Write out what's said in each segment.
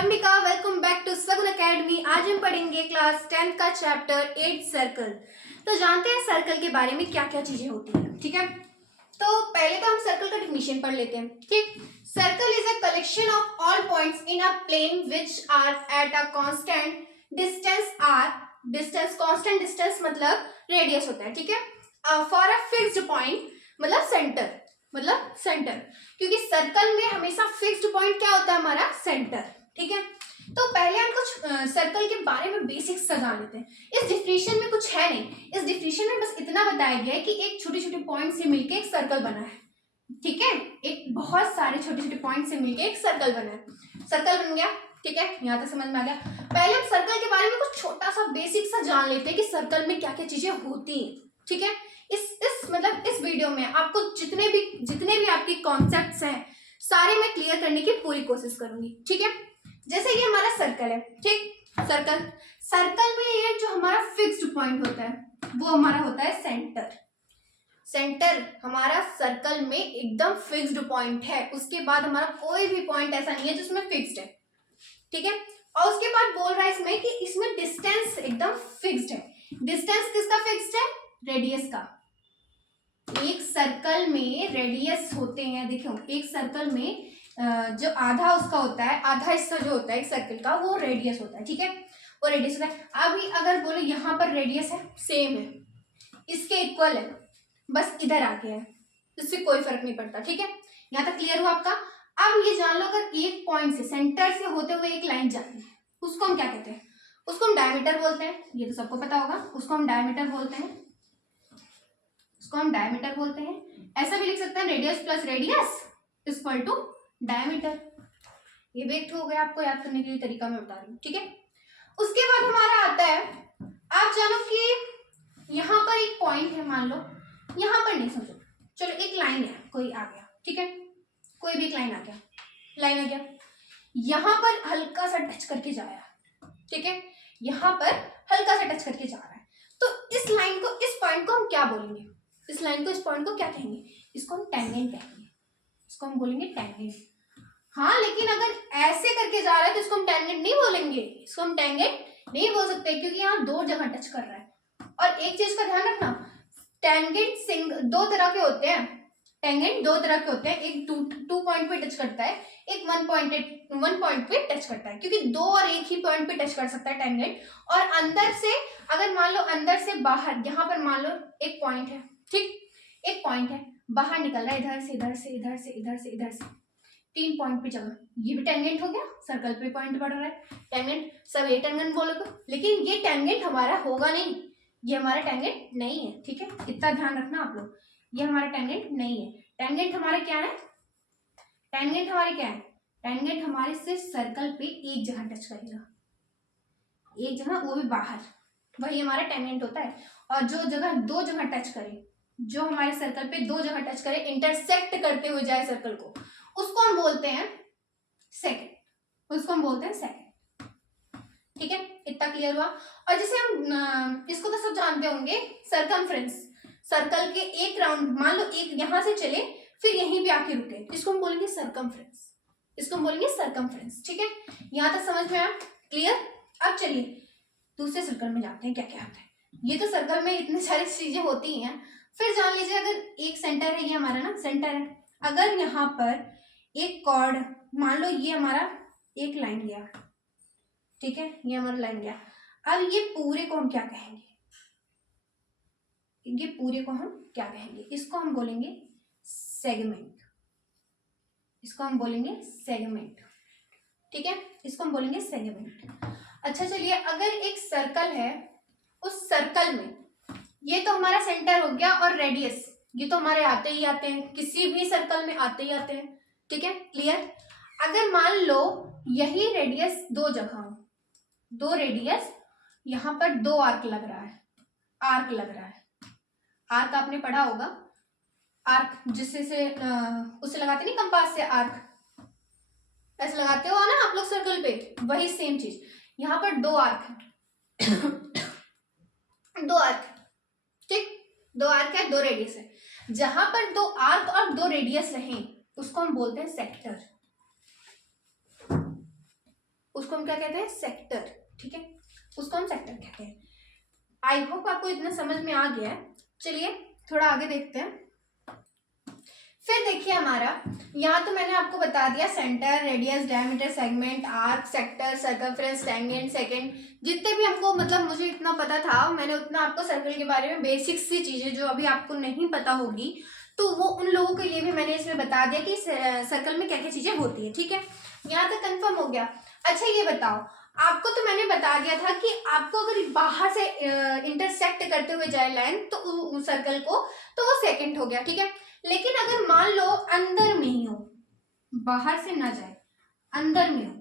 Ambika, welcome back to सगुन academy. आज हम पढ़ेंगे क्लास 10 का चैप्टर 8 सर्कल। तो जानते हैं सर्कल के बारे में क्या क्या चीजें होती हैं। ठीक है, तो पहले तो हम सर्कल का डिफिनीशन पढ़ लेते हैं। ठीक, circle is a collection of all points in a plane which are at a constant distance R. Distance, constant distance मतलब रेडियस होता है। ठीक है, फॉर अ फिक्स्ड पॉइंट मतलब सेंटर, मतलब सेंटर, क्योंकि सर्कल में हमेशा फिक्स्ड पॉइंट क्या होता है, हमारा सेंटर। ठीक है, तो पहले हम कुछ सर्कल के बारे में बेसिक्स जान लेते हैं। इस डिफिनीशन में कुछ है नहीं, इस डिफिनीशन में बस इतना बताया गया है कि एक छोटे छोटे पॉइंट से मिलकर एक सर्कल बना है। ठीक है, एक बहुत सारे छोटे छोटे पॉइंट से मिलकर एक सर्कल बना है। सर्कल बन गया। ठीक है, यहाँ तक समझ में आ गया। पहले हम सर्कल के बारे में कुछ छोटा सा बेसिक सा जान लेते हैं कि सर्कल में क्या क्या चीजें होती हैं। ठीक है, इस वीडियो में आपको जितने भी आपकी कॉन्सेप्ट्स हैं सारे मैं क्लियर करने की पूरी कोशिश करूंगी। ठीक है, जैसे ये हमारा सर्कल है। ठीक, सर्कल में ये जो हमारा फिक्स्ड पॉइंट होता है वो हमारा होता है सेंटर। सेंटर हमारा सर्कल में एकदम फिक्स्ड पॉइंट है। उसके बाद हमारा कोई भी पॉइंट ऐसा नहीं है जिसमें फिक्स्ड है। ठीक है, और उसके बाद बोल रहा है इसमें कि इसमें डिस्टेंस एकदम फिक्स्ड है। डिस्टेंस किसका फिक्स्ड है? रेडियस का। एक सर्कल में रेडियस होते हैं, देखो एक सर्कल में जो आधा उसका होता है, आधा हिस्सा जो होता है एक सर्कल का वो रेडियस होता है। ठीक है, वो रेडियस होता है। अभी अगर बोले यहाँ पर रेडियस है, सेम है, इसके इक्वल है, बस इधर आ गया है, इससे कोई फर्क नहीं पड़ता। ठीक है, यहाँ तक क्लियर हुआ आपका। अब ये जान लो, अगर एक पॉइंट से सेंटर से होते हुए एक लाइन जाती है उसको हम क्या कहते हैं? उसको हम डायमीटर बोलते हैं। ये तो सबको पता होगा, उसको हम डायमीटर बोलते हैं। उसको हम डायमीटर बोलते हैं। ऐसा भी लिख सकते हैं, radius plus radius equal to diameter. ये भी एक हो गया, आपको याद करने के लिए तरीका मैं बता रही हूँ। ठीक है, उसके बाद हमारा आता है, आप जानो कि यहाँ पर एक पॉइंट है, मान लो यहाँ पर नहीं, समझो चलो एक लाइन है, कोई आ गया। ठीक है, कोई भी एक लाइन आ गया, लाइन आ गया, यहाँ पर हल्का सा टच करके जाया। ठीक है, यहाँ पर हल्का सा टच करके जा रहा है, तो इस लाइन को, इस पॉइंट को हम क्या बोलेंगे? इस लाइन को, इस पॉइंट को क्या कहेंगे? इसको हम टेंजेंट कहेंगे। इसको हम बोलेंगे टेंजेंट। हाँ, लेकिन अगर ऐसे करके जा रहा है तो इसको हम टेंजेंट नहीं बोलेंगे। इसको हम टेंजेंट नहीं बोल सकते क्योंकि यहाँ दो जगह टच कर रहा है। और एक चीज का ध्यान रखना, टेंजेंट दो तरह के होते हैं। टेंजेंट दो तरह के होते हैं, एक टू पॉइंट पे टच करता है, एक वन पॉइंट पे टच करता है, क्योंकि दो और एक ही पॉइंट पे टच कर सकता है टेंजेंट। और अंदर से, अगर मान लो अंदर से बाहर, यहाँ पर मान लो एक पॉइंट है। ठीक, एक पॉइंट है, बाहर निकल रहा है, इधर से इधर से इधर से इधर से इधर से, तीन पॉइंट पे जगह, ये भी टेंजेंट हो गया। सर्कल पे पॉइंट बढ़ रहा है, टेंजेंट। सब ये टेंजेंट बोलोगे, लेकिन ये टेंजेंट हमारा होगा नहीं, ये हमारा टेंजेंट नहीं है। ठीक है, इतना ध्यान रखना आप लोग, ये हमारा टेंजेंट नहीं है। टेंजेंट हमारा क्या है? टेंजेंट हमारे क्या है? टेंजेंट हमारे सिर्फ सर्कल पे एक जगह टच करेगा, एक जगह, वो भी बाहर, वही हमारा टेंजेंट होता है। और जो जगह दो जगह टच करे, जो हमारे सर्कल पे दो जगह टच करे, इंटरसेक्ट करते हुए जाए सर्कल को, उसको हम बोलते हैं सेकंड। उसको हम बोलते हैं सेकंड। ठीक है, इतना क्लियर हुआ। और जैसे हम इसको तो सब जानते होंगे, सर्कमफ्रेंस। सर्कल के एक राउंड, मान लो एक यहां से चले फिर यहीं पे आके रुके, इसको हम बोलेंगे सर्कमफ्रेंस। इसको हम बोलेंगे सर्कमफ्रेंस। ठीक है, यहां तक समझ में आया? क्लियर। अब चलिए दूसरे सर्कल में जाते हैं, क्या क्या आता है। ये तो सर्कल में इतनी सारी चीजें होती हैं। फिर जान लीजिए, अगर एक सेंटर है, ये हमारा ना सेंटर है, अगर यहाँ पर एक कॉर्ड, मान लो ये हमारा एक लाइन गया। ठीक है, ये हमारा लाइन गया। अब ये पूरे को हम क्या कहेंगे? ये पूरे को हम क्या कहेंगे? इसको हम बोलेंगे सेगमेंट। इसको हम बोलेंगे सेगमेंट। ठीक है, इसको हम बोलेंगे सेगमेंट। अच्छा चलिए, अगर एक सर्कल है, उस सर्कल में ये तो हमारा सेंटर हो गया, और रेडियस ये तो हमारे आते ही आते हैं, किसी भी सर्कल में आते ही आते हैं। ठीक है, क्लियर। अगर मान लो यही रेडियस दो जगह हो, दो रेडियस, यहां पर दो आर्क लग रहा है, आर्क लग रहा है। आर्क आपने पढ़ा होगा, आर्क जिससे से उससे लगाते नहीं, कंपास से आर्क ऐसे लगाते हो ना आप लोग सर्कल पे, वही सेम चीज। यहाँ पर दो आर्क है दो आर्क, ठीक, दो आर्क है, दो रेडियस है। जहां पर दो आर्क और दो रेडियस रहे उसको हम बोलते हैं सेक्टर। उसको हम क्या कहते हैं, सेक्टर, ठीक है, उसको हम सेक्टर कहते हैं। आई होप आपको इतना समझ में आ गया है। चलिए थोड़ा आगे देखते हैं। फिर देखिए हमारा यहाँ तो मैंने आपको बता दिया centre, radius, diameter, segment, arc, sector, circumference, tangent, second, जितने भी हमको मतलब मुझे इतना पता था मैंने उतना आपको सर्कल के बारे में बेसिक सी चीजें जो अभी आपको नहीं पता होगी तो वो उन लोगों के लिए भी मैंने इसमें बता दिया कि सर्कल में क्या क्या चीजें होती है। ठीक है, यहाँ तक कंफर्म हो गया। अच्छा ये बताओ, आपको तो मैंने बता दिया था कि आपको अगर बाहर से इंटरसेक्ट करते हुए जाए लाइन तो सर्कल को तो वो सेकंड हो गया। ठीक है, लेकिन अगर मान लो अंदर में ही हो, बाहर से ना जाए, अंदर में हो,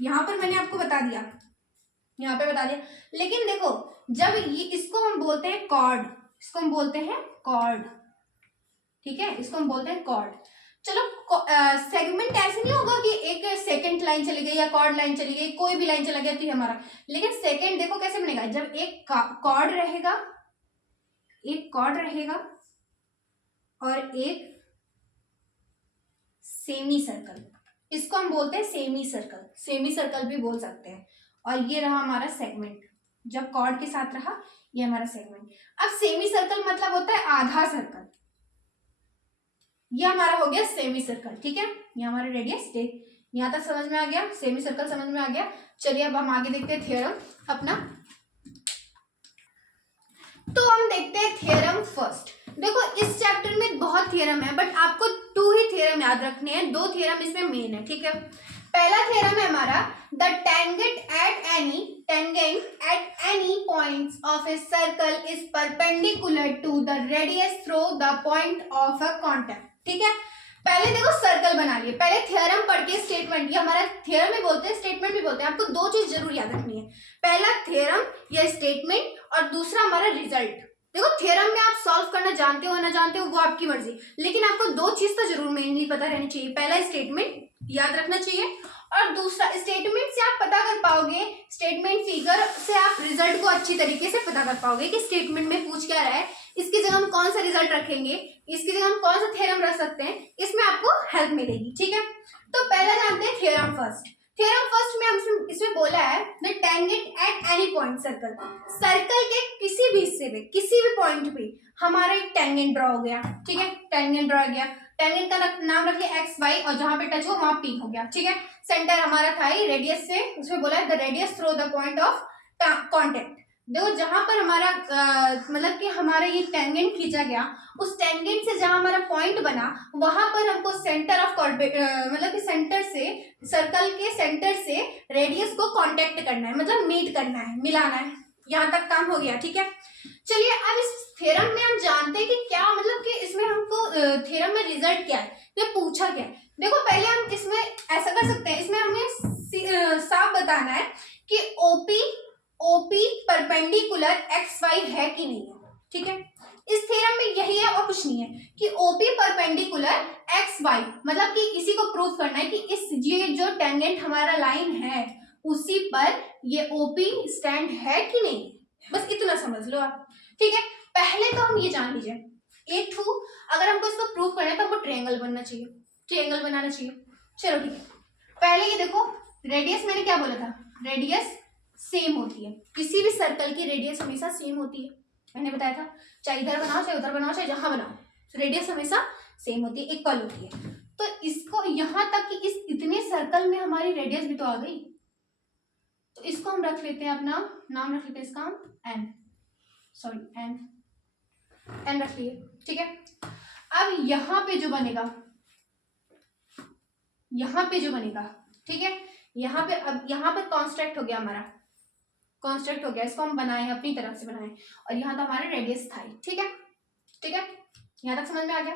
यहाँ पर मैंने आपको बता दिया, यहाँ पे बता दिया, लेकिन देखो जब ये इसको हम बोलते हैं कॉर्ड, इसको हम बोलते हैं कॉर्ड, ठीक है, इसको हम बोलते हैं कॉर्ड। चलो सेगमेंट ऐसे नहीं होगा कि एक सेकंड लाइन चली गई या कॉर्ड लाइन चली गई, कोई भी लाइन चला गया तो ये हमारा, लेकिन सेकंड देखो कैसे बनेगा, जब एक कॉर्ड रहेगा, एक कॉर्ड रहेगा और एक सेमी सर्कल, इसको हम बोलते हैं सेमी सर्कल, सेमी सर्कल भी बोल सकते हैं। और ये रहा हमारा सेगमेंट, जब कॉर्ड के साथ रहा ये हमारा सेगमेंट। अब सेमी सर्कल मतलब होता है आधा सर्कल, ये हमारा हो गया सेमी सर्कल। ठीक है, ये हमारा रेडियस डे, यहाँ तक समझ में आ गया, सेमी सर्कल समझ में आ गया। चलिए अब हम आगे देखते हैं थ्योरम अपना। तो हम देखते हैं थ्योरम फर्स्ट। देखो इस चैप्टर में बहुत थ्योरम है बट आपको 2 ही थ्योरम याद रखने हैं, 2 थ्योरम इसमें मेन है। ठीक है, पहला थ्योरम है हमारा the tangent at any points of a circle is perpendicular to the radius through the point of a contact. ठीक है, पहले देखो सर्कल बना लिए, पहले थ्योरम पढ़ के स्टेटमेंट, ये हमारा थ्योरम भी बोलते हैं स्टेटमेंट भी बोलते हैं, आपको 2 चीज जरूर याद रखनी है, पहला थ्योरम या स्टेटमेंट और दूसरा हमारा रिजल्ट। देखो थ्योरम में आप सॉल्व करना जानते हो ना जानते हो वो आपकी मर्जी, लेकिन आपको 2 चीज तो जरूर मेनली पता रहनी चाहिए, पहला स्टेटमेंट याद रखना चाहिए और दूसरा स्टेटमेंट से आप पता कर पाओगे, स्टेटमेंट फिगर से आप रिजल्ट को अच्छी तरीके से पता कर पाओगे कि स्टेटमेंट में पूछ क्या रहा है, इसकी जगह हम कौन सा रिजल्ट रखेंगे, इसकी जगह हम कौन सा थ्योरम रख सकते हैं, इसमें आपको हेल्प मिलेगी। ठीक है, तो पहला जानते हैं थ्योरम फर्स्ट। थ्योरम फर्स्ट में हम इसमें बोला है the tangent at any point circle, circle के किसी भी हिस्से पे किसी भी पॉइंट पे हमारा एक टेंजेंट ड्रॉ हो गया। ठीक है, टेंजेंट ड्रॉ हो गया, टेंजेंट का नाम रख लिया एक्स वाई और जहां पे टच हो वहां पी हो गया। ठीक है, सेंटर हमारा था ही रेडियस से, उसमें बोला है the radius through the point of contact. देखो जहां पर हमारा मतलब कि हमारा ये टेंजेंट खींचा गया, उस टेंजेंट से जहां हमारा पॉइंट बना वहां पर हमको सेंटर ऑफ मतलब कि सेंटर से, सर्कल के सेंटर से रेडियस को कांटेक्ट करना है, मतलब मीट करना है, मिलाना है। यहाँ तक काम हो गया। ठीक है, चलिए अब इस थ्योरम में हम जानते हैं कि क्या मतलब कि इसमें हमको थ्योरम में रिजल्ट क्या है, ये पूछा क्या है। देखो पहले हम इसमें ऐसा कर सकते हैं, इसमें हमें साफ बताना है कि ओपी परपेंडिकुलर एक्स वाई है कि नहीं है। ठीक है, इस थ्योरम में यही है और कुछ नहीं है कि ओपी परपेंडिकुलर एक्स वाई, मतलब कि इसी को प्रूव करना है कि इस ये जो टेंजेंट हमारा लाइन है उसी पर ये ओपी स्टैंड है कि नहीं, बस इतना समझ लो आप। ठीक है, पहले तो हम ये जान लीजिए एक ठू, अगर हमको इसको प्रूव करना है तो हमको ट्रायंगल बनना चाहिए, ट्रायंगल बनाना चाहिए। चलो ठीक है, पहले ये देखो रेडियस मैंने क्या बोला था, रेडियस सेम होती है, किसी भी सर्कल की रेडियस हमेशा सेम होती है, मैंने बताया था, चाहे इधर बनाओ चाहे उधर बनाओ चाहे जहां बनाओ, रेडियस हमेशा सेम होती है, इक्वल होती है। तो इसको यहां तक कि इस इतने सर्कल में हमारी रेडियस भी तो आ गई, तो इसको हम रख लेते हैं, अपना नाम रख लेते हैं, इसका हम एन, सॉरी एन रख लिए। ठीक है, अब यहां पे जो बनेगा, यहां पे जो बनेगा, ठीक है, यहाँ पे अब यहाँ पर कॉन्स्ट्रक्ट हो गया, हमारा कॉन्स्ट्रक्ट हो गया, इसको हम बनाए अपनी तरफ से बनाए और यहाँ तो हमारा रेडियस था। ठीक है, ठीक है, यहाँ तक समझ में आ गया।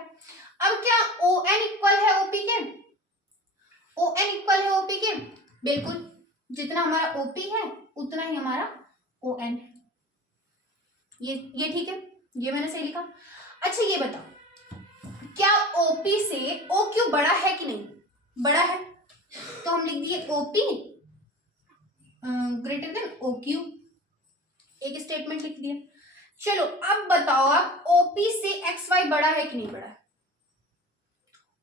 अब क्या ओ एन इक्वल है ओपी के, ओ एन इक्वल है ओपी के, बिल्कुल, जितना हमारा ओपी है उतना ही हमारा ओ एन, ये ठीक है, ये मैंने सही लिखा। अच्छा ये बताओ क्या ओपी से ओ क्यू बड़ा है कि नहीं, बड़ा है, तो हम लिख दिए OP greater than O Q, एक स्टेटमेंट लिख दिया। चलो अब बताओ आप ओपी से एक्स वाई बड़ा है कि नहीं बड़ा है,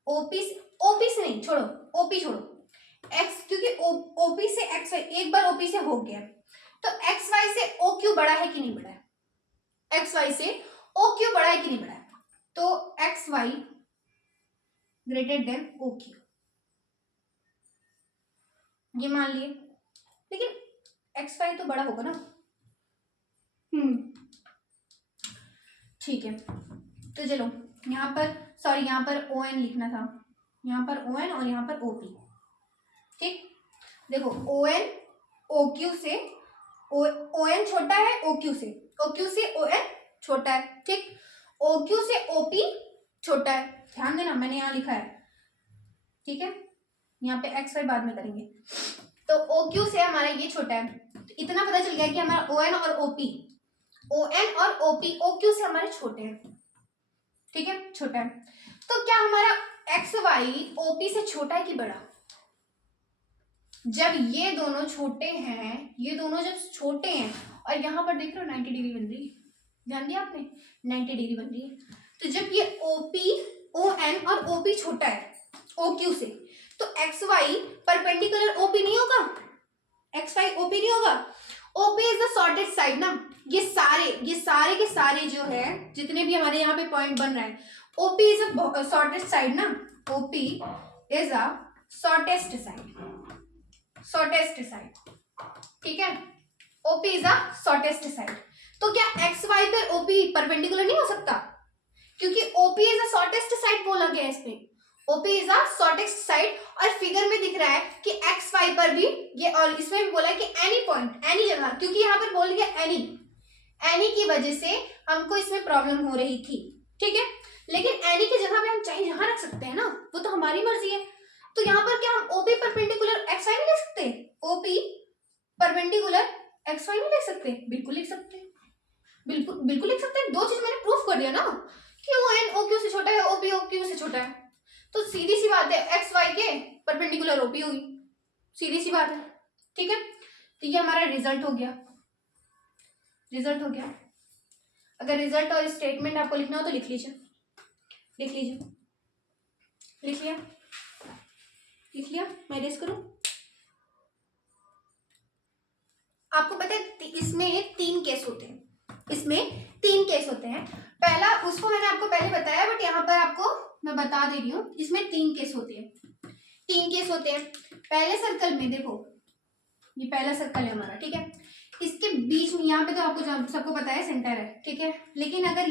ओपी से नहीं, छोड़ो ओपी छोड़ो, एक्स, क्योंकि ओपी से एक्स वाई, एक बार ओपी से हो गया, तो एक्स वाई से ओ क्यू बड़ा है कि नहीं बड़ा है, एक्स वाई से ओ क्यू बड़ा है कि नहीं बड़ा है, तो X Y greater than O Q, ये मान लिए, लेकिन एक्स वाई तो बड़ा होगा ना। ठीक है, तो चलो यहाँ पर, सॉरी यहाँ पर ओ एन लिखना था, यहाँ पर ओ एन और यहाँ पर ओ पी। ठीक, देखो ओ एन ओ क्यू से, ओ एन छोटा है ओ क्यू से, ओ क्यू से ओ एन छोटा है। ठीक, ओ क्यू से ओ पी छोटा है, ध्यान देना मैंने यहाँ लिखा है। ठीक है, यहाँ पे एक्स वाई बाद में करेंगे, तो ओ क्यू से हमारा ये छोटा है, तो इतना पता चल गया कि हमारा ओ एन और ओ पी, ओ एन और ओ पी ओ क्यू से हमारे छोटे हैं। ठीक है, छोटा है, तो क्या हमारा एक्स वाई ओ पी से छोटा है कि बड़ा? जब ये दोनों छोटे हैं, ये दोनों जब छोटे हैं, और यहाँ पर देख रहे हो 90 डिग्री बन रही है, ध्यान दिया आपने, 90 डिग्री बन रही है, तो जब ये ओपी, ओ एन और ओपी छोटा है ओ क्यू से, तो एक्स वाई परपेंडिकुलर ओपी नहीं होगा, एक्स वाई ओपी नहीं होगा, OP is the shortest side ना। ये सारे के सारे जो है, जितने भी हमारे यहाँ पे पॉइंट बन रहा है, OP is a shortest side ना, OP is a shortest side, shortest side. ठीक है, OP is a shortest side, तो क्या एक्स वाई पर ओपी परपेंडिकुलर नहीं हो सकता? क्योंकि OP is a shortest side बोला गया है इसमें, OP is a shortest side, और फिगर में दिख रहा है कि एक्स वाई पर भी ये, और इसमें भी बोला है कि एनी पॉइंट, एनी जगह, क्योंकि यहाँ पर बोल गया एनी, एनी की वजह से हमको इसमें प्रॉब्लम हो रही थी। ठीक है, लेकिन एनी की जगह पे हम चाहे जहां रख सकते हैं ना, वो तो हमारी मर्जी है। तो यहाँ पर क्या हम ओपी परपेंडिकुलर एक्स वाई नहीं लिख सकते? ओपी परपेंडिकुलर एक्स वाई नहीं लिख सकते? बिल्कुल लिख सकते हैं, बिल्कुल बिल्कुल लिख सकते हैं। दो चीज मैंने प्रूफ कर दिया ना, कि ओ एन ओ क्यू से छोटा है, ओपी ओ क्यू से छोटा है, तो सीधी सी बात है एक्स वाई के परपेंडिकुलर ओपी होगी, सीधी सी बात है। ठीक है, तो ये हमारा रिजल्ट हो गया, रिजल्ट हो गया। अगर रिजल्ट और स्टेटमेंट आपको लिखना हो तो लिख लीजिए, लिख लीजिए, लिख लिया, लिख लिया, मैं रेस करूं। आपको पता है इसमें 3 केस होते हैं, इसमें 3 केस होते हैं। पहला, उसको मैंने आपको पहले बताया, बट यहाँ पर आपको मैं बता दे रही हूँ, इसमें 3 केस होते हैं, 3 केस होते हैं। पहले सर्कल में देखो, ये पहला सर्कल है हमारा, ठीक है, इसके बीच में यहाँ पे तो आपको सबको पता है सेंटर है, ठीक है, लेकिन अगर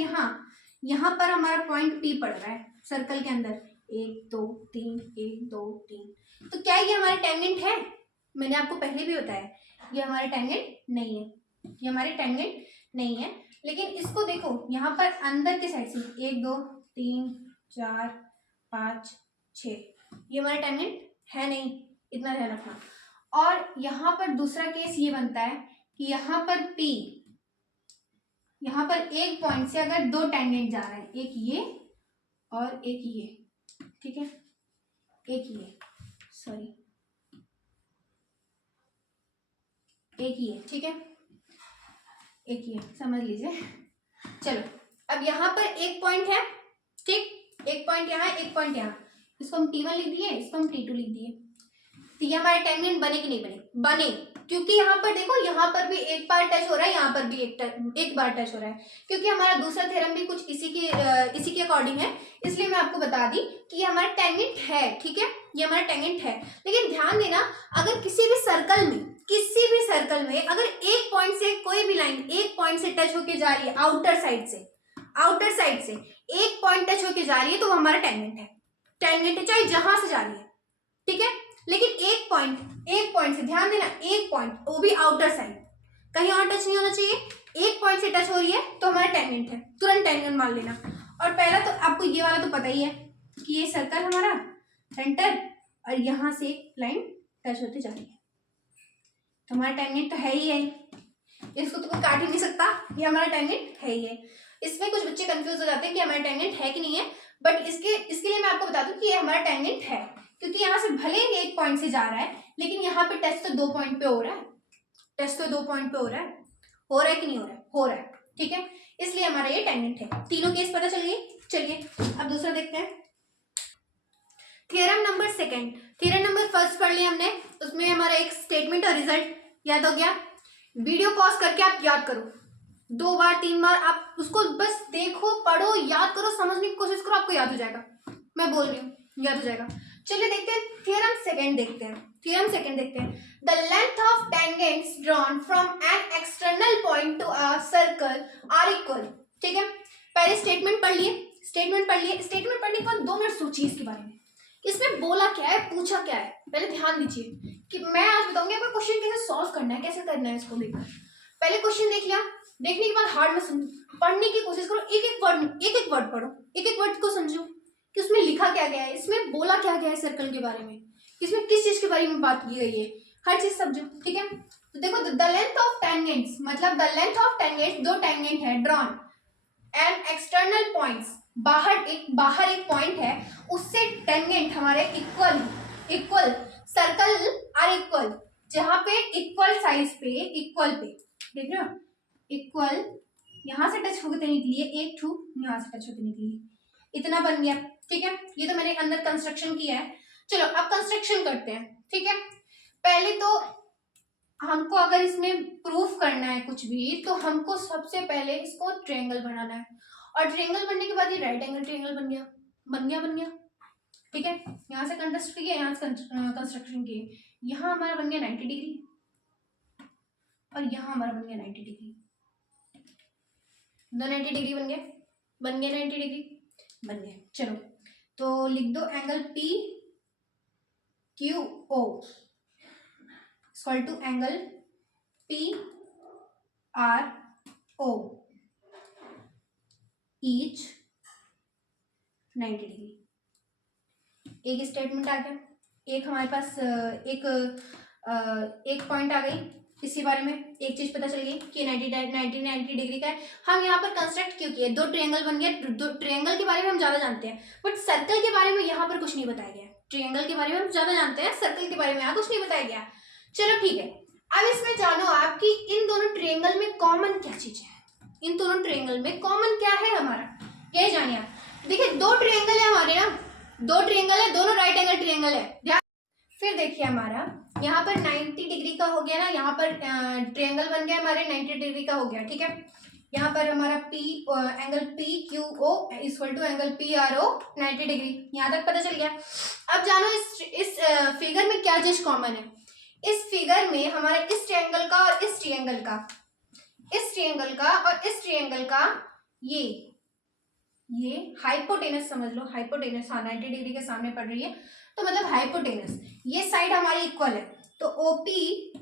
यहाँ पर हमारा पॉइंट पी पड़ रहा है सर्कल के अंदर, 1 2 3 1 2 3, तो क्या ये हमारे टेंजेंट है? मैंने आपको पहले भी बताया, ये हमारे टेंजेंट नहीं है, ये हमारे टेंजेंट नहीं है। लेकिन इसको देखो, यहाँ पर अंदर के साइड से 1 2 3 4 5 6, ये हमारा टेंजेंट है नहीं, इतना ध्यान रखना। और यहाँ पर दूसरा केस ये बनता है कि यहाँ पर P, यहाँ पर एक पॉइंट से अगर 2 टेंजेंट जा रहे हैं, एक ये और एक ये, ठीक है, एक ये, सॉरी एक ये, ठीक है, एक ये, समझ लीजिए। चलो, अब यहाँ पर एक पॉइंट है, ठीक, एक पॉइंट यहाँ, एक पॉइंट यहाँ, इसको हम T1 लिख दिए, इसको हम T2 लिख दिए, तो ये हमारे टेंजेंट बने कि नहीं बने? बने, क्योंकि यहाँ पर देखो, यहाँ पर भी एक बार टच हो रहा है, यहाँ पर भी एक बार टच हो रहा है, क्योंकि हमारा दूसरा थ्योरम भी कुछ इसी के अकॉर्डिंग है, इसलिए मैं आपको बता दी कि ये हमारा टेंजेंट है, ठीक है, ये हमारा टेंजेंट है। लेकिन ध्यान देना, अगर किसी भी सर्कल में अगर एक पॉइंट से कोई भी लाइन एक पॉइंट से टच होके जा रही है, आउटर साइड से एक पॉइंट टच होके जा रही है, तो वो हमारा टेंजेंट है, चाहे जहां से जा रही है, ठीक है। लेकिन एक पॉइंट से, ध्यान देना, एक पॉइंट, वो भी आउटर साइड, कहीं और टच नहीं होना चाहिए, एक पॉइंट से टच हो रही है तो हमारा टेंजेंट है, तुरंत टेंजेंट मान लेना। और पहला तो आपको ये वाला तो पता ही है कि ये सर्कल हमारा सेंटर, और यहां से लाइन टच होते जा रही है, तो हमारा टेंजेंट तो है ही है, इसको तो कोई काट ही नहीं सकता, ये हमारा टेंजेंट है ही है। इसमें कुछ बच्चे कंफ्यूज हो जाते हैं कि हमारा टेंजेंट है कि नहीं है, बट इसके लिए मैं आपको बता दूं कि ये हमारा टेंजेंट है, क्योंकि यहाँ से भले ही एक पॉइंट से जा रहा है, लेकिन यहाँ पे टच तो 2 पॉइंट पे हो रहा है, टच तो 2 पॉइंट पे हो रहा है कि नहीं हो रहा है? हो रहा है, ठीक है, इसलिए हमारा ये टेंजेंट है। तीनों केस पता चल गए। चलिए अब दूसरा देखते हैं। Theorem number second, theorem number first पढ़ लिया हमने, उसमें हमारा एक स्टेटमेंट और रिजल्ट याद हो गया। वीडियो पॉज करके आप याद करो, 2 बार 3 बार आप उसको बस देखो, पढ़ो, याद करो, समझने की कोशिश करो, आपको याद हो जाएगा। मैं बोल रही हूँ याद हो जाएगा। चलिए देखते हैं थ्योरम सेकंड देखते हैं। थ्योरम सेकंड देखते हैं। The length of tangents drawn from an external point to a circle are equal. ठीक है, पहले स्टेटमेंट पढ़ लिए, स्टेटमेंट पढ़ने के बाद 2 मिनट सोचिए इसके बारे में, इसमें बोला क्या है, पूछा क्या है। पहले ध्यान दीजिए कि मैं आज बताऊंगी आपको क्वेश्चन कैसे सॉल्व करना है, कैसे करना है इसको देखकर। पहले क्वेश्चन देख लिया, देखने के बाद हार्ड में पढ़ने की कोशिश करो, एक एक वर्ड पढ़ो, एक एक वर्ड को समझो कि उसमें लिखा क्या गया है, इसमें बोला क्या गया है सर्कल के बारे में, इसमें किस चीज के बारे में बात की गई है, हर चीज समझो। ठीक है, तो देखो द लेंथ ऑफ टेंजेंट्स, मतलब the length of tangents, 2 tangent है ड्रॉन एंड एक्सटर्नल पॉइंट्स, बाहर एक पॉइंट है, उससे टेंजेंट हमारे इक्वल सर्कल आर इक्वल, जहां पे इक्वल साइज पे, इक्वल पे देख रहे हो, इक्वल यहां से टच होते निकली है, एक ठू यहां से टच होते निकली है, इतना बन गया। ठीक है, ये तो मैंने अंदर कंस्ट्रक्शन किया है। चलो अब कंस्ट्रक्शन करते हैं। ठीक है, पहले तो हमको अगर इसमें प्रूफ करना है कुछ भी, तो हमको सबसे पहले इसको ट्रायंगल बनाना है, और ट्रायंगल बनने के बाद ये राइट एंगल ट्रायंगल बन गया। ठीक है, यहाँ से कंस्ट्रक्ट किया, यहाँ से कंस्ट्रक्शन किए, यहाँ हमारा बन गया 90 डिग्री और यहाँ हमारा बन गया 90 डिग्री, 90 डिग्री बन गया 90 डिग्री बन गया। चलो तो लिख दो angle P Q O equal to angle P R O each 90 degree. एक स्टेटमेंट आ गया, एक हमारे पास एक पॉइंट आ गई, इसी बारे में एक चीज पता चल गई कि 90 डिग्री का है। हम यहाँ पर कंस्ट्रक्ट क्यों किए, 2 ट्रायंगल बन गया। 2 ट्रायंगल के बारे में हम ज्यादा जानते हैं, बट सर्कल के बारे में यहाँ पर कुछ नहीं बताया गया। ट्रायंगल के बारे में हम ज्यादा जानते हैं, सर्कल के बारे में यहाँ कुछ नहीं बताया गया। चलो ठीक है, अब इसमें जानो आप कि इन दोनों ट्रायंगल में कॉमन क्या चीज है, इन दोनों ट्रायंगल में कॉमन क्या है हमारा, यही जानिए आप। देखिए 2 ट्रायंगल है हमारे ना, 2 ट्रायंगल है, दोनों राइट एंगल ट्रायंगल है। फिर देखिए हमारा यहाँ पर 90 डिग्री का हो गया ना, यहाँ पर ट्रायंगल बन गया हमारे 90 डिग्री का हो गया। ठीक है, यहाँ पर हमारा angle P Q O equal to angle P R O 90 degree, यहाँ तक पता चल गया। अब जानो इस फिगर में क्या चीज कॉमन है। इस फिगर में हमारे इस ट्रायंगल का और इस ट्रायंगल का, इस ट्रायंगल का और इस ट्रायंगल का ये हाइपोटेनस समझ लो, हाइपोटेनस, हाँ 90 डिग्री के सामने पड़ रही है तो मतलब हाइपोटेनस, ये साइड हमारी इक्वल है, तो OP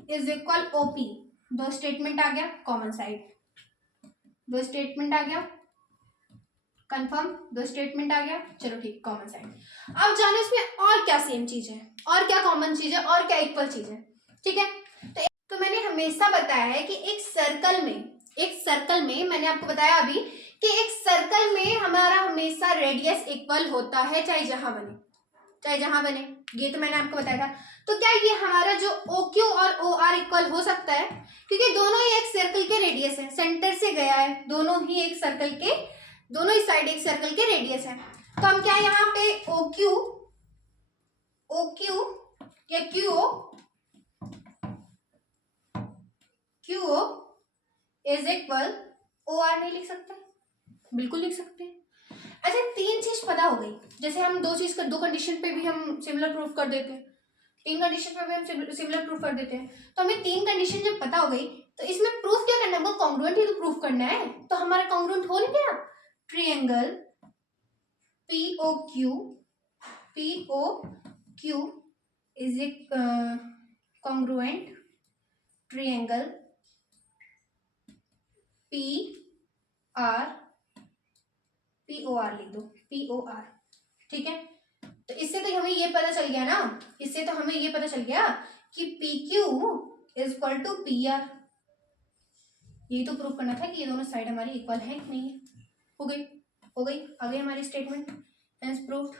is equal OP। 2 statement आ गया कॉमन साइड, 2 स्टेटमेंट आ गया कंफर्म, 2 स्टेटमेंट आ गया। चलो ठीक, कॉमन साइड। अब जानो इसमें और क्या सेम चीज है, और क्या कॉमन चीज है, और क्या इक्वल चीज है। ठीक है, तो मैंने हमेशा बताया है कि एक सर्कल में मैंने आपको बताया अभी कि एक सर्कल में हमारा हमेशा रेडियस इक्वल होता है, चाहे जहां बने, ये तो मैंने आपको बताया था। तो क्या ये हमारा जो OQ और OR इक्वल हो सकता है, क्योंकि दोनों ही एक सर्कल के रेडियस है, सेंटर से गया है, दोनों ही साइड एक सर्कल के रेडियस है। तो हम क्या यहाँ पे OQ या QO इज इक्वल OR नहीं लिख सकते, बिल्कुल लिख सकते हैं। अच्छा 3 चीज पता हो गई, जैसे हम 2 कंडीशन पे भी हम सिमिलर प्रूफ कर देते हैं, 3 कंडीशन पे भी हम सिमिलर प्रूफ कर देते हैं। तो हमें 3 कंडीशन जब पता हो गई तो इसमें प्रूफ क्या करना है, हमको कॉन्ग्रुएंट ही तो प्रूफ करना है। तो हमारा कॉन्ग्रुएंट हो नहीं गया, triangle POQ is a congruent triangle POR लिख दो, POR। ठीक है, तो इससे तो हमें ये पता चल गया ना, इससे तो हमें ये पता चल गया कि PQ is equal to PR। यही तो प्रूव करना था कि ये दोनों साइड हमारी इक्वल है कि नहीं है। हो गई आ गई हमारी स्टेटमेंट, हेंस प्रूव्ड।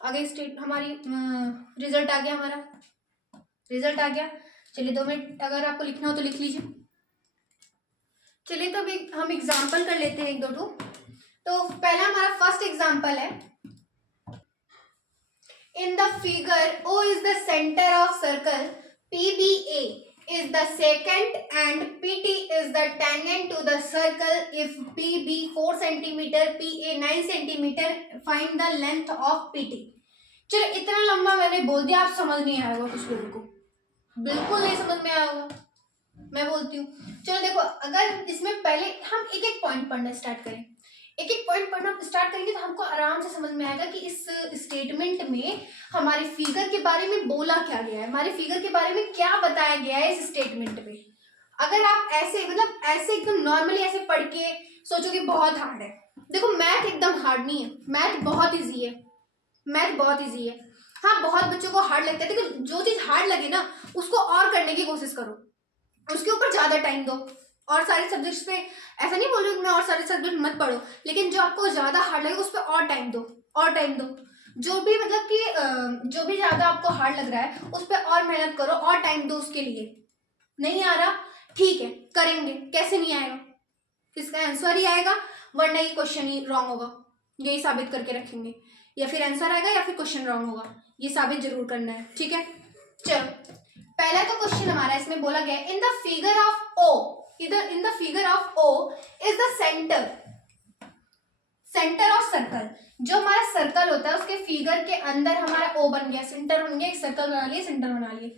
आगे हमारी रिजल्ट आ गया, हमारा रिजल्ट आ गया। चलिए 2 मिनट अगर आपको लिखना हो तो लिख लीजिए। चलिए तो अभी हम एग्जाम्पल कर लेते हैं 1 2 तो पहला हमारा फर्स्ट एग्जाम्पल है, In the figure, O is the center of circle, PBA is the secant and PT is the tangent to the circle. If PB 4 cm, PA 9 cm, find the length of PT. चलो इतना लंबा मैंने बोल दिया, आप समझ नहीं आएगा कुछ लोगों को, बिल्कुल नहीं समझ में आएगा, मैं बोलती हूँ। चलो देखो, अगर इसमें पहले हम एक एक पॉइंट पढ़ना स्टार्ट करें, एक एक पॉइंट पढ़ना स्टार्ट करेंगे तो हमको आराम से समझ में आएगा कि इस स्टेटमेंट में हमारे फिगर के बारे में बोला क्या गया है, हमारे फिगर के बारे में क्या बताया गया है इस स्टेटमेंट में। अगर आप ऐसे मतलब ऐसे एकदम नॉर्मली ऐसे पढ़ के सोचोगे बहुत हार्ड है, देखो मैथ एकदम हार्ड नहीं है, मैथ बहुत ईजी है, मैथ बहुत ईजी है। हाँ, बहुत बच्चों को हार्ड लगता है, लेकिन जो चीज़ हार्ड लगे ना उसको और करने की कोशिश करो, उसके ऊपर ज़्यादा टाइम दो। और सारे सब्जेक्ट्स पे ऐसा नहीं बोल रही हूँ मैं और सारे सब्जेक्ट मत पढ़ो, लेकिन जो आपको ज़्यादा हार्ड लगे उस पर और टाइम दो, और टाइम दो। जो भी मतलब कि जो भी ज़्यादा आपको हार्ड लग रहा है उस पर और मेहनत करो और टाइम दो उसके लिए। नहीं आ रहा, ठीक है, करेंगे, कैसे नहीं आएगा, इसका आंसर ही आएगा, वरना ये क्वेश्चन ही रॉन्ग होगा, यही साबित करके रखेंगे, या फिर आंसर आएगा या फिर क्वेश्चन रॉन्ग होगा, ये साबित जरूर करना है, ठीक है। चलो, पहला तो क्वेश्चन हमारा इसमें बोला गया है, in the figure of O, इधर in the figure of O is the centre of circle. जो हमारा सर्कल होता है उसके फिगर के अंदर हमारा ओ बन गया, सेंटर बन गया, एक सर्कल बना लिए, सेंटर बना लिए।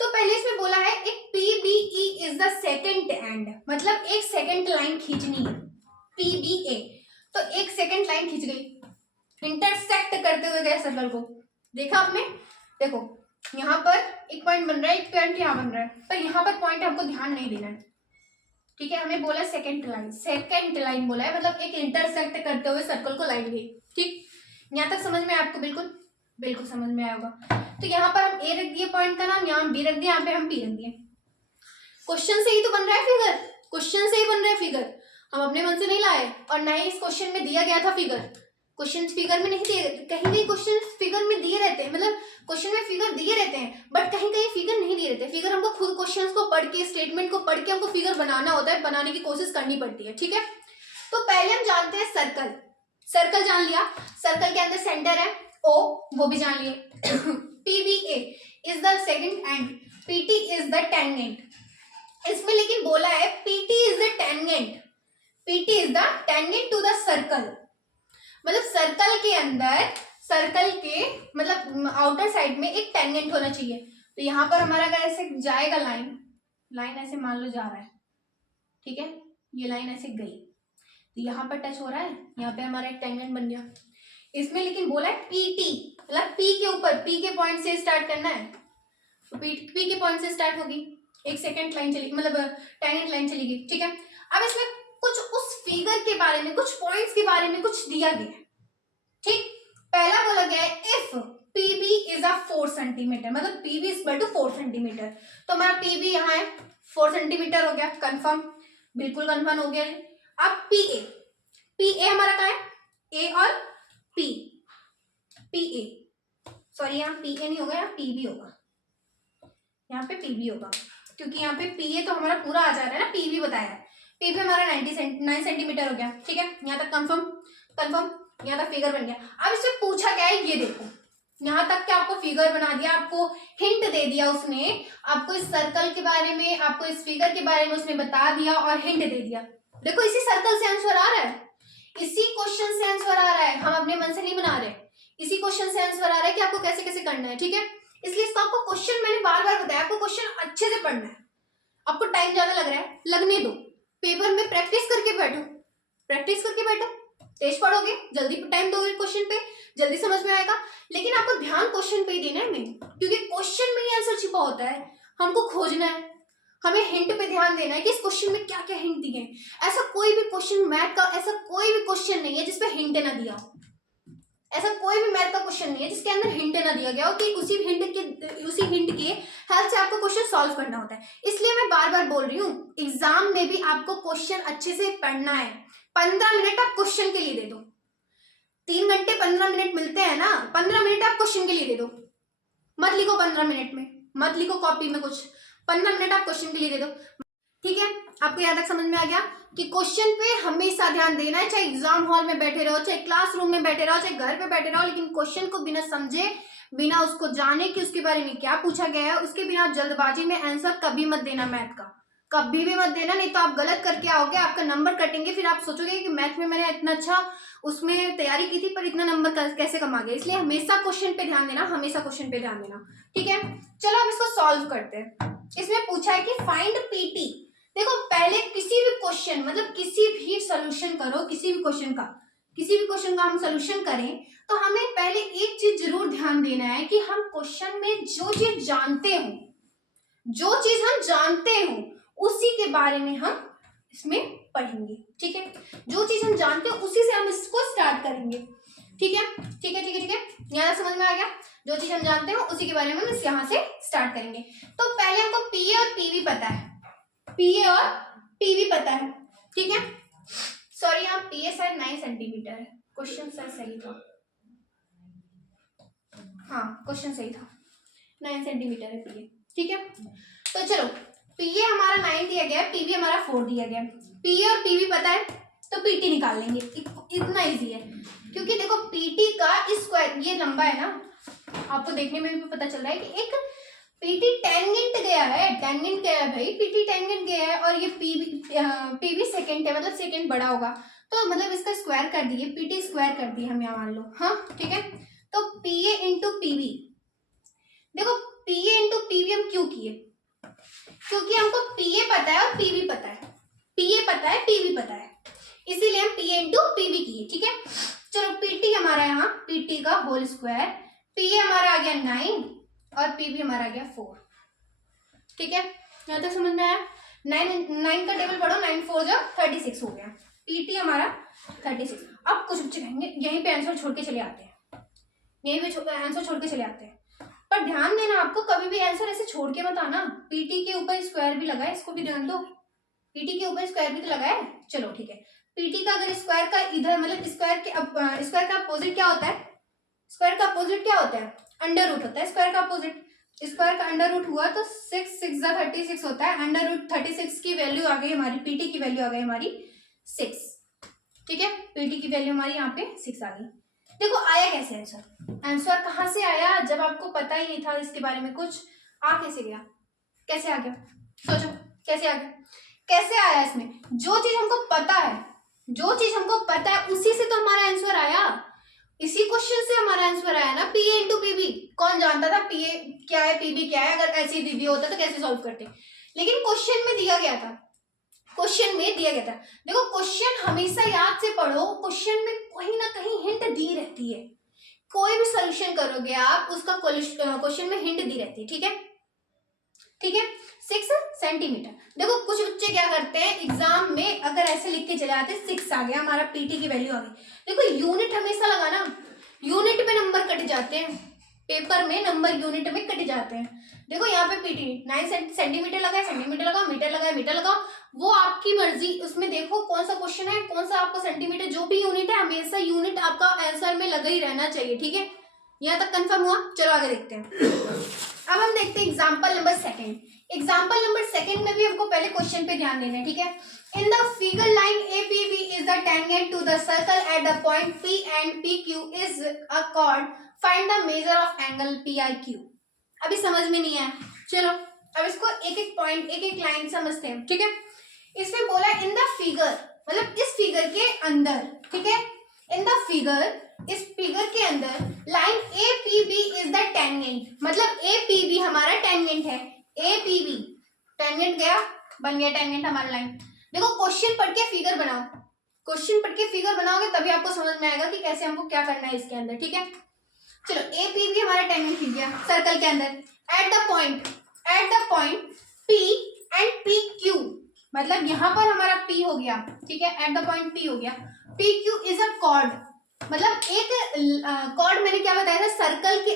तो पहले इसमें बोला है एक PBE is the second and, मतलब एक सेकंड लाइन खींचनी है, PBA, तो एक सेकंड लाइन खींच गई, इंटरसेक्ट करते हुए गए सर्कल को, देखा आपने, देखो यहाँ पर एक पॉइंट बन रहा है, एक पॉइंट यहाँ बन रहा है, पर यहाँ पर पॉइंट हमको ध्यान नहीं देना है, ठीक है। हमें बोला सेकंड लाइन बोला है, मतलब एक इंटरसेक्ट करते हुए सर्कल को लाइन गई, ठीक। यहाँ तक समझ में आपको बिल्कुल बिल्कुल समझ में आएगा। तो यहाँ पर हम ए रख दिए पॉइंट का नाम, यहाँ बी रख दिया, यहाँ पे हम बी रख दिए। क्वेश्चन से ही तो बन रहा है फिगर, क्वेश्चन से ही बन रहा है फिगर, हम अपने मन से नहीं लाए, और ना ही इस क्वेश्चन में दिया गया था फिगर, क्वेश्चन फिगर में नहीं दिए, कहीं कहीं क्वेश्चन फिगर में दिए रहते हैं, मतलब क्वेश्चन में फिगर दिए रहते हैं, बट कहीं कहीं फिगर नहीं दिए रहते। फिगर हमको खुद क्वेश्चंस को पढ़ के, स्टेटमेंट को पढ़ के हमको फिगर बनाना होता है, बनाने की कोशिश करनी पड़ती है, ठीक है। तो पहले हम जानते हैं सर्कल, सर्कल जान लिया, सर्कल के अंदर सेंटर है ओ, वो भी जान लिए। PBA is the second end, PT is the tangent. इसमें लेकिन बोला है PT is the tangent, PT is the tangent to the circle, मतलब सर्कल के अंदर, सर्कल के मतलब आउटर साइड में एक टेंजेंट होना चाहिए। तो यहाँ पर हमारा अगर ऐसे जाएगा लाइन ऐसे मान लो जा रहा है, ठीक है, ये लाइन ऐसे गई, तो यहाँ पर टच हो रहा है, यहाँ पे हमारा एक टेंजेंट बन गया। इसमें लेकिन बोला है PT, मतलब P के ऊपर, P के पॉइंट से स्टार्ट करना है, तो P के पॉइंट से स्टार्ट होगी, एक सेकेंड लाइन चली, मतलब टेंजेंट लाइन चली गई, ठीक है। अब इसमें कुछ उस फिगर के बारे में, कुछ पॉइंट्स के बारे में कुछ दिया गया है, ठीक। पहला बोला गया है if PB is a 4 centimetre, मतलब PB is equal to 4 centimetre, तो हमारा PB यहाँ है 4 सेंटीमीटर हो गया, कंफर्म, बिल्कुल कंफर्म हो गया। अब PA हमारा कहाँ है, A और PA, सॉरी यहाँ PA नहीं होगा, यहाँ PB होगा, यहाँ पे PB होगा, क्योंकि यहाँ पे PA तो हमारा पूरा आ जा रहा है ना, PB बताया है, PB हमारा 9 सेंटीमीटर हो गया, ठीक है। यहाँ तक कंफर्म, यहाँ तक फिगर बन गया। अब इससे पूछा क्या है, ये देखो, यहाँ तक क्या आपको फिगर बना दिया, आपको हिंट दे दिया उसने, आपको इस सर्कल के बारे में, आपको इस फिगर के बारे में उसने बता दिया और हिंट दे दिया। देखो इसी सर्कल से आंसर आ रहा है, इसी क्वेश्चन से आंसर आ रहा है, हम अपने मन से नहीं बना रहे, इसी क्वेश्चन से आंसर आ रहा है कि आपको कैसे कैसे करना है, ठीक है। इसलिए इसको आपको क्वेश्चन मैंने बार बार बताया, आपको क्वेश्चन अच्छे से पढ़ना है। आपको टाइम ज्यादा लग रहा है, लगने दो, पेपर में प्रैक्टिस करके बैठो, तेज पढ़ोगे, जल्दी टाइम दोगे क्वेश्चन पे, जल्दी समझ में आएगा। लेकिन आपको ध्यान क्वेश्चन पे ही देना है मेन, क्योंकि क्वेश्चन में ही आंसर छिपा होता है, हमको खोजना है, हमें हिंट पे ध्यान देना है कि इस क्वेश्चन में क्या क्या हिंट दिए हैं। ऐसा कोई भी क्वेश्चन मैथ का, ऐसा कोई भी क्वेश्चन नहीं है जिसपे हिंट ना दिया हो, ऐसा कोई भी मैथ का क्वेश्चन नहीं है जिसके अंदर हिंट ना दिया गया हो, कि उसी हिंट के हेल्प से आपको क्वेश्चन सॉल्व करना होता है। इसलिए मैं बार बार बोल रही हूँ, एग्जाम में भी आपको क्वेश्चन अच्छे से पढ़ना है। 15 मिनट आप क्वेश्चन के लिए दे दो, 3 घंटे 15 मिनट मिलते हैं ना, 15 मिनट आप क्वेश्चन के लिए दे दो, मत लिखो 15 मिनट में, मत लिखो कॉपी में कुछ, 15 मिनट आप क्वेश्चन के लिए दे दो, ठीक है। आपको यहाँ तक समझ में आ गया कि क्वेश्चन पे हमेशा ध्यान देना है, चाहे एग्जाम हॉल में बैठे रहो, चाहे क्लासरूम में बैठे रहो, चाहे घर पे बैठे रहो, लेकिन क्वेश्चन को बिना समझे बिना उसको जाने कि उसके बारे में क्या पूछा गया है, उसके बिना जल्दबाजी में आंसर कभी मत देना मैथ का, कभी भी मत देना, नहीं तो आप गलत करके आओगे, आपका नंबर कटेंगे, फिर आप सोचोगे कि मैथ में मैंने इतना अच्छा उसमें तैयारी की थी पर इतना नंबर कैसे कमा गया। इसलिए हमेशा क्वेश्चन पे ध्यान देना, हमेशा क्वेश्चन पे ध्यान देना, ठीक है। चलो अब इसको सॉल्व करते हैं। इसमें पूछा है कि फाइंड पीटी। देखो पहले किसी भी क्वेश्चन मतलब किसी भी सोल्यूशन करो, किसी भी क्वेश्चन का हम सोल्यूशन करें तो हमें पहले एक चीज जरूर ध्यान देना है कि हम क्वेश्चन में जो चीज जानते हो उसी के बारे में हम इसमें पढ़ेंगे, ठीक है। जो चीज हम जानते हैं उसी से हम इसको स्टार्ट करेंगे, ठीक है। यहाँ समझ में आ गया? जो चीज हम जानते हैं उसी के बारे में हम यहाँ से स्टार्ट करेंगे। तो पहले हमको पीए और पीवी पता है, ठीक है। सॉरी यहाँ पीए शायद 9 सेंटीमीटर है, क्वेश्चन सही था, हाँ क्वेश्चन सही था, 9 सेंटीमीटर है पीए, ठीक है। तो चलो पीए हमारा 9 दिया गया है, पीवी हमारा 4 दिया गया है। पीए और पीवी पता है तो पीटी निकाल लेंगे, इतना इजी है। क्योंकि देखो पीटी का स्क्वायर ये लंबा है ना, आपको देखने में भी पता चल रहा है कि एक पीटी टेंजेंट गया है भाई, पीटी टेंजेंट गया है और ये पीवी सेकंड है, मतलब सेकंड बड़ा होगा, तो मतलब इसका स्क्वायर कर दिए, पीटी स्क्वायर कर दिए हम यहाँ मान लो, हाँ ठीक है। तो पीए इंटू पीवी, देखो पीए इंटू पीवी हम क्यों किए? क्योंकि हमको पीए पता है और पीवी पता है, इसीलिए हम पीए इंटू पीवी किए, ठीक है। चलो पीटी हमारा यहाँ पीटी का होल स्क्वायर, पीए हमारा आ गया 9 और पीवी हमारा आ गया 4, ठीक है। यहाँ तक समझ में आया? 9 का टेबल पढ़ो, 9 4 जो 36 हो गया, पीटी हमारा 36। अब कुछ बच्चे कहेंगे यहीं पे आंसर छोड़ के चले आते हैं, पर ध्यान देना आपको कभी भी आंसर ऐसे छोड़ के मत आना। पीटी के ऊपर स्क्वायर भी लगा है, इसको भी ध्यान दो, पीटी के ऊपर स्क्वायर भी तो लगा है। चलो ठीक है, पीटी का अगर स्क्वायर का इधर मतलब स्क्वायर का अपोजिट क्या होता है? अंडर रूट होता है स्क्वायर का अपोजिट। स्क्वायर का अंडर रूट हुआ तो 6 6 36 होता है, अंडर रूट 36 की वैल्यू आ गई हमारी, पीटी की वैल्यू आ गई हमारी 6, ठीक है। पीटी की वैल्यू हमारी यहाँ पे 6 आ गई। देखो आया कैसे आंसर कहाँ से आया? जब आपको पता ही नहीं था इसके बारे में कुछ, कैसे आ गया? सोचो कैसे आ गया, कैसे आया? इसमें जो चीज हमको पता है उसी से तो हमारा आंसर आया, इसी क्वेश्चन से हमारा आंसर आया ना, पीए इंटू पीबी। कौन जानता था पीए क्या है पीबी क्या है? अगर ऐसे ही दिया होता तो कैसे सॉल्व करते? लेकिन क्वेश्चन में दिया गया था। देखो क्वेश्चन हमेशा याद से पढ़ो, क्वेश्चन में कहीं ना कहीं हिंट दी रहती है, कोई भी सॉल्यूशन करोगे आप उसका क्वेश्चन में हिंट दी रहती है, ठीक है। 6 सेंटीमीटर। देखो कुछ बच्चे क्या करते हैं एग्जाम में, अगर ऐसे लिख के चले आते 6 आ गया हमारा, पीटी की वैल्यू आ गई। देखो यूनिट हमेशा लगाना, यूनिट में नंबर कट जाते हैं, पेपर में नंबर यूनिट में कट जाते हैं। देखो यहाँ पे पीटी 9 सेंटीमीटर लगा है, सेंटीमीटर लगाओ, मीटर लगाओ, वो आपकी मर्जी। उसमें देखो कौन सा क्वेश्चन है, कौन सा आपको सेंटीमीटर, जो भी यूनिट है हमेशा यूनिट आपका आंसर में लगा ही रहना चाहिए, ठीक है। यहाँ तक कंफर्म हुआ? चलो आगे देखते हैं। अब हम देखते हैं एग्जाम्पल नंबर सेकंड में भी हमको पहले क्वेश्चन पे ध्यान देना है, ठीक है। In the figure line APB is the tangent to the circle at the point P and PQ is a chord, find the measure of angle PIQ। अभी समझ में नहीं आया, चलो अब इसको एक एक पॉइंट एक एक लाइन समझते हैं, ठीक है। इसमें बोला इन द फिगर, मतलब इस फिगर के अंदर, ठीक है। इन द फिगर, इस फिगर के अंदर line APB is the tangent, मतलब APB हमारा टेंजेंट है, APB टेंजेंट गया, बन गया टेंजेंट हमारा लाइन। देखो क्वेश्चन पढ़ के फिगर बनाओगे तभी आपको समझ में आएगा कि कैसे हमको क्या करना है इसके अंदर, ठीक है। चलो APB हमारा टेंजेंट खींच गया सर्कल के अंदर, eight the point P and PQ, मतलब यहाँ पर हमारा P हो गया, ठीक है, एट द पॉइंट P हो गया, PQ इज अ कॉर्ड, मतलब एक कॉर्ड मैंने क्या बताया था, सर्कल के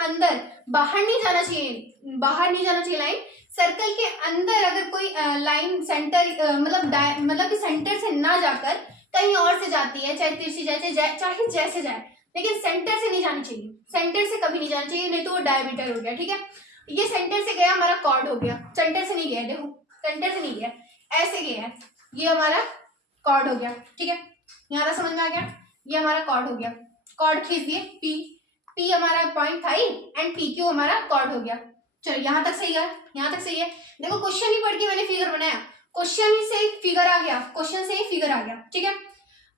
अंदर, बाहर नहीं जाना चाहिए लाइन, सर्कल के अंदर अगर कोई लाइन सेंटर मतलब कि सेंटर से ना जाकर कहीं और से जाती है, चाहे तिरछी जाए चाहे जैसे जाए, लेकिन सेंटर से नहीं जानी चाहिए, सेंटर से कभी नहीं जाना चाहिए, नहीं तो वो डायमीटर हो गया, ठीक है। ये सेंटर से गया हमारा कॉर्ड हो गया, सेंटर से नहीं गया, देखो सेंटर से नहीं गया, ऐसे गया है, ये हमारा कॉर्ड हो गया, ठीक है। यहाँ तक समझ में आ गया, ये हमारा कॉर्ड हो गया, कॉर्ड खींच दिए P P हमारा पॉइंट था ही एंड PQ हमारा कॉर्ड हो गया। चलो यहाँ तक सही है, यहाँ तक सही है। देखो क्वेश्चन ही पढ़ के मैंने फिगर बनाया, क्वेश्चन ही से फिगर आ गया, क्वेश्चन से ही फिगर आ गया, ठीक है।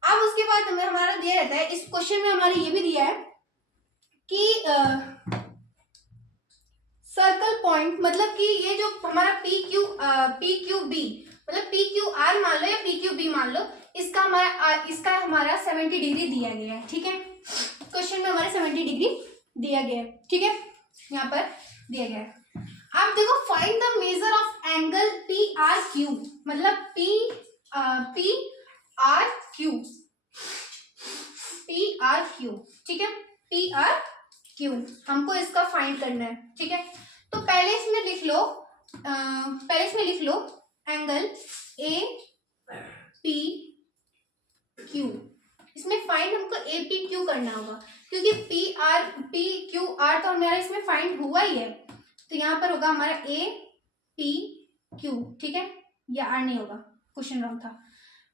अब उसके बाद हमारा दिया रहता है, इस क्वेश्चन में हमारे ये भी दिया है कि सर्कल पॉइंट, मतलब कि ये जो हमारा PQB मतलब PQR मान लो या PQB मान लो, इसका हमारा 70 डिग्री दिया गया है, ठीक है। क्वेश्चन में हमारे 70 डिग्री दिया गया है, ठीक है, यहाँ पर दिया गया है। अब देखो find the measure of angle PRQ, मतलब PRQ, ठीक है, PRQ हमको इसका फाइंड करना है, ठीक है। तो पहले इसमें लिख लो एंगल APQ। इसमें फाइंड हमको APQ करना होगा, क्योंकि PQR तो हमारा इसमें फाइंड हुआ ही है, तो यहाँ पर होगा हमारा APQ, ठीक है। या R नहीं होगा, क्वेश्चन रॉन्ग था,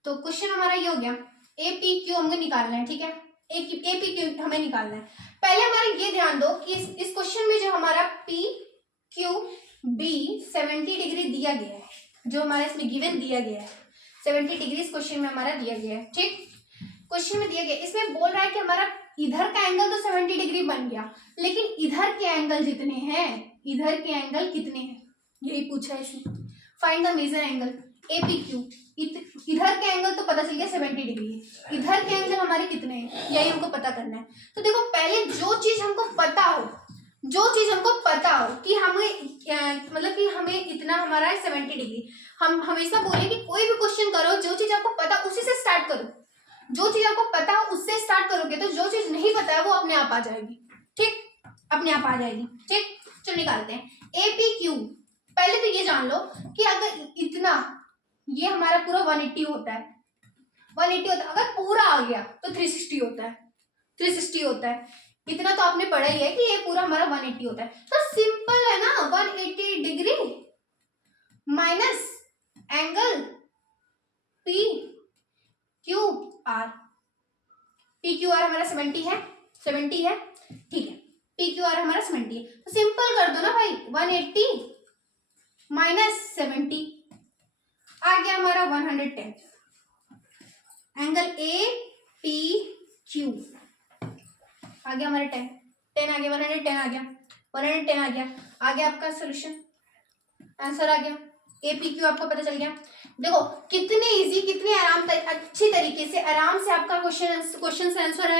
तो क्वेश्चन हमारा ये हो गया, APQ हमको निकालना है, ठीक है। APQ हमें निकालना है। पहले हमारा ये ध्यान दो कि इस क्वेश्चन में जो हमारा PQB 70 डिग्री दिया गया है, जो हमारा इसमें गिवन दिया गया है 70 डिग्री इस क्वेश्चन में हमारा दिया गया है, ठीक। क्वेश्चन में दिया गया, इसमें बोल रहा है कि हमारा इधर का एंगल तो 70 डिग्री बन गया, लेकिन इधर के एंगल जितने हैं, इधर के एंगल कितने हैं, यही पूछा है इसमें। Find the measure angle APQ। इधर के एंगल तो पता चल गया 70 डिग्री है, इधर के एंगल हमारे कितने हैं, यही हमको पता करना है। तो देखो पहले जो चीज हमको पता हो कि हमें मतलब कि हमें इतना हमारा 70 डिग्री, हम हमेशा बोले कि कोई भी क्वेश्चन करो, जो चीज आपको पता उसी से स्टार्ट करो, जो चीज आपको पता हो उससे स्टार्ट करोगे तो जो चीज नहीं पता है वो अपने आप आ जाएगी, ठीक, अपने आप आ जाएगी, ठीक। चलो निकालते हैं APQ। पहले तो ये जान लो कि अगर इतना, ये हमारा पूरा 180 होता है, 180 होता है, अगर पूरा आ गया तो 360 होता है, 360 होता है। इतना तो आपने पढ़ा ही है कि ये पूरा हमारा 180 होता है, तो सिंपल है ना, 180 degree minus angle PQR। PQR हमारा 70 है, 70 है, ठीक है। PQR हमारा 70 है, तो सिंपल कर दो ना भाई, 180 माइनस 70 आ गया हमारा 110। एंगल APQ आ गया हमारा 10 आ गया, 110 आ गया, 110 आ गया आपका सोल्यूशन, आंसर आ गया। APQ आपको पता चल गया। देखो कितने इजी, कितने अच्छी तरीके से आराम से आपका क्वेश्चन से आंसर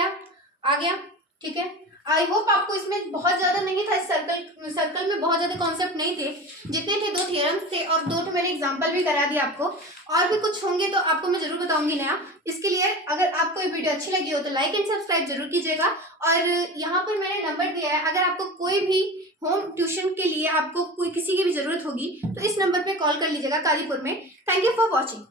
आ गया, ठीक है। आई होप आपको इसमें बहुत ज्यादा नहीं था, सर्कल में बहुत ज्यादा कॉन्सेप्ट नहीं थे, जितने थे 2 थ्योरम्स थे और 2 मैंने एग्जांपल भी करा दिया आपको, और भी कुछ होंगे तो आपको मैं जरूर बताऊंगी नया। इसके लिए अगर आपको ये वीडियो अच्छी लगी हो तो लाइक एंड सब्सक्राइब जरूर कीजिएगा। और यहाँ पर मैंने नंबर दिया है, अगर आपको कोई भी होम ट्यूशन के लिए आपको कोई किसी की भी जरूरत होगी तो इस नंबर पे कॉल कर लीजिएगा कादीपुर में। Thank you for watching.